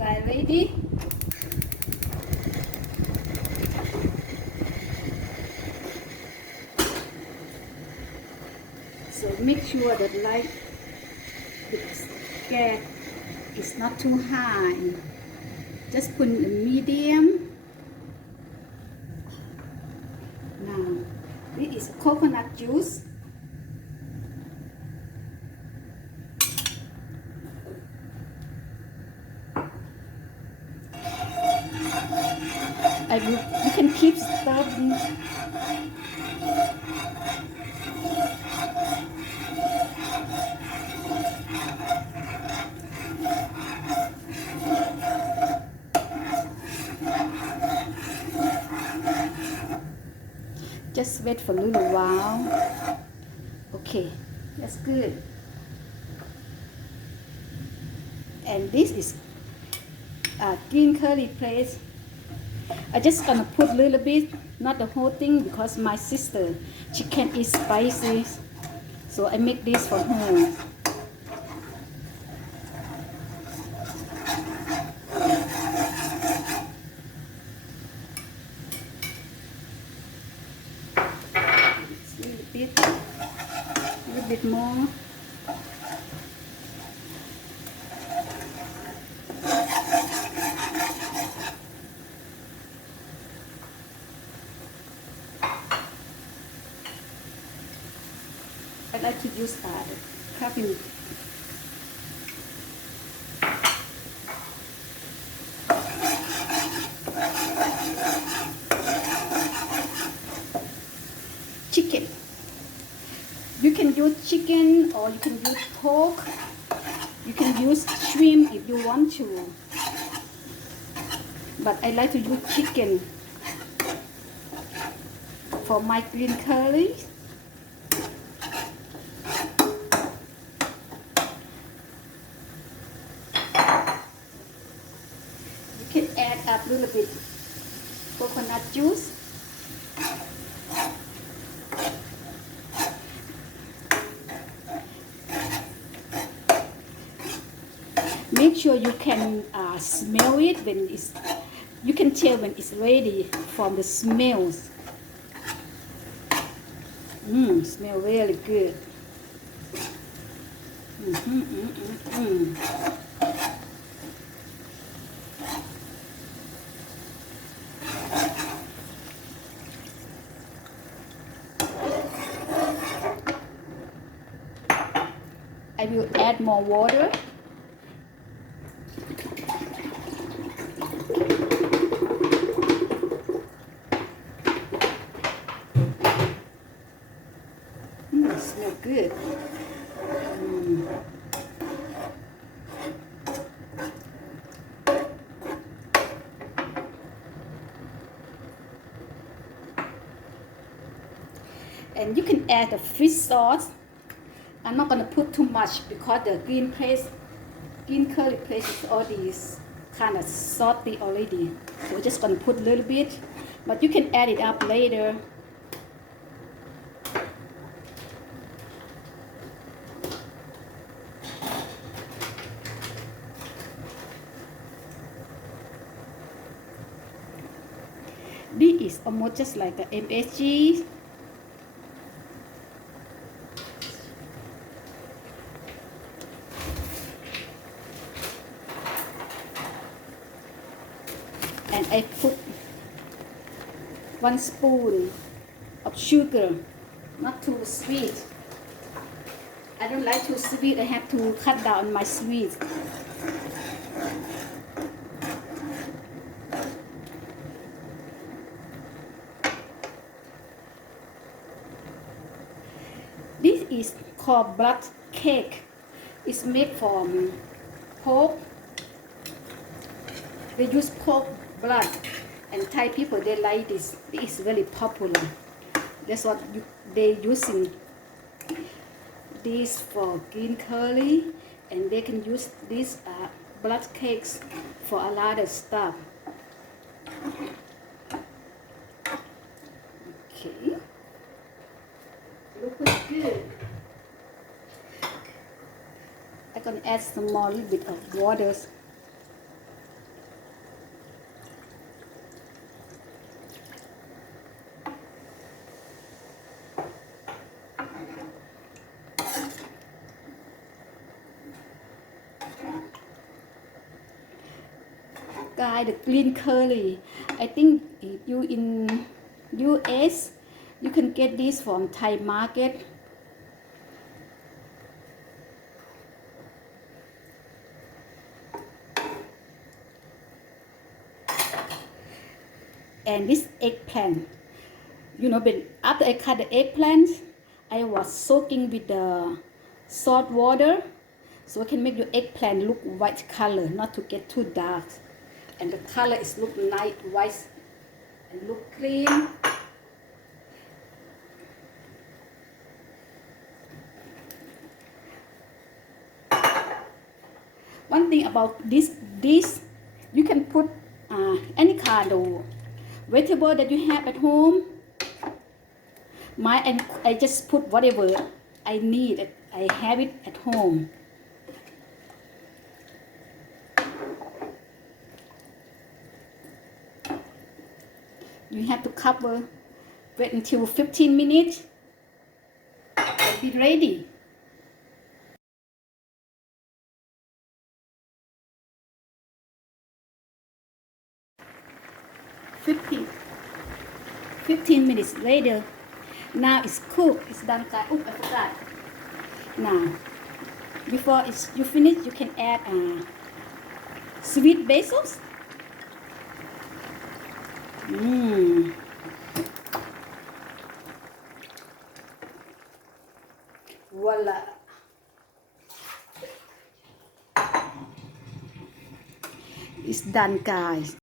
Guys, ready? So make sure that light the gas is not too high. Just put in a medium. Now, this is coconut juice. You can keep stirring. Just wait for a little while. Okay, that's good. And this is green curry paste. I just gonna put a little bit, not the whole thing, because my sister, she can't eat spicy, so I make this for her. A little bit more. I like to use carving. Chicken. You can use chicken or you can use pork. You can use shrimp if you want to. But I like to use chicken for my green curry. You can add a little bit coconut juice. Make sure you can smell it when it's. You can tell when it's ready from the smells. Smell really good. I will add more water. Smell good. And you can add the fish sauce. I'm not gonna put too much because the green curry paste is already kind of salty already. So we're just gonna put a little bit, but you can add it up later. This is almost just like the MSG. And I put 1 spoon of sugar, not too sweet. I don't like too sweet. I have to cut down my sweet. This is called blood cake. It's made from pork. They use pork blood, and Thai people, they like this. This is very popular. That's what they using this for green curry, and they can use these blood cakes for a lot of stuff. Okay. Looks good. I'm gonna add some more little bit of water. guys, the green curry. I think if you in U.S., you can get this from Thai market. And this eggplant, after I cut the eggplant, I was soaking with the salt water, so it can make your eggplant look white color, not to get too dark. And the color is look nice, white, and look clean. One thing about this you can put any kind of vegetable that you have at home. I just put whatever I need. I have it at home. You have to cover, wait until 15 minutes and be ready. 15 minutes later, now it's cooked. It's done, guys. Oh, I forgot. Now, before you finish, you can add sweet basils. Voila. It's done, guys.